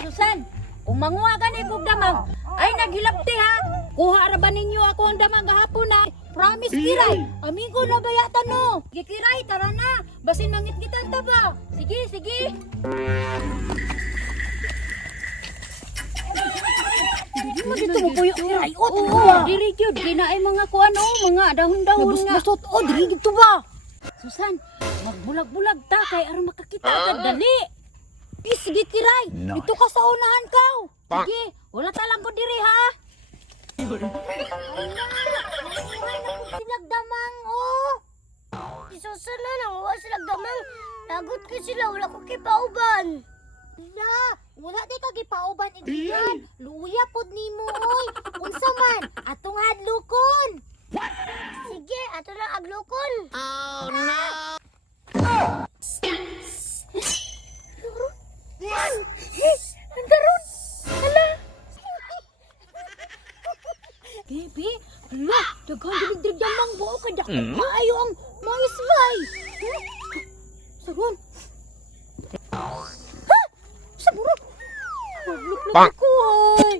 Susan, kung manguha ka ni kog damang, ay naghilabti ha. Kuha ra ba ninyo ako ang damang gahapon ha? Promise kiray, amigo na bayatan no. Sige kiray, tara na. Basin mangit-gitan ta ba? Sige, sige. Hindi mo dito mo puyo kiray. Oo, diri gyud kinaay mga kuan mga dahon-dahon nga. Nabusbusot diri gyud to ba? Susan, magbulag-bulag ta kay aron makakita ka dali. Sige kiray, dito ka sa unahan kaw. Sige, wala talang ko diri ha. Silag damang Isusan na lang, wala silang damang. Lagot ko sila, wala ko kipauban. Wala di ka gipauban idiyan. Luya pod nimo oy. Unsa man atong hadlokon. Sige, ato na aglokon. Andaron. Hala. Baby, ala, daghang dilig-dilig damang buo ka dak. Maayo ang maisbay. Saron. Ha? Sa buro. Magluk-luk ko ay.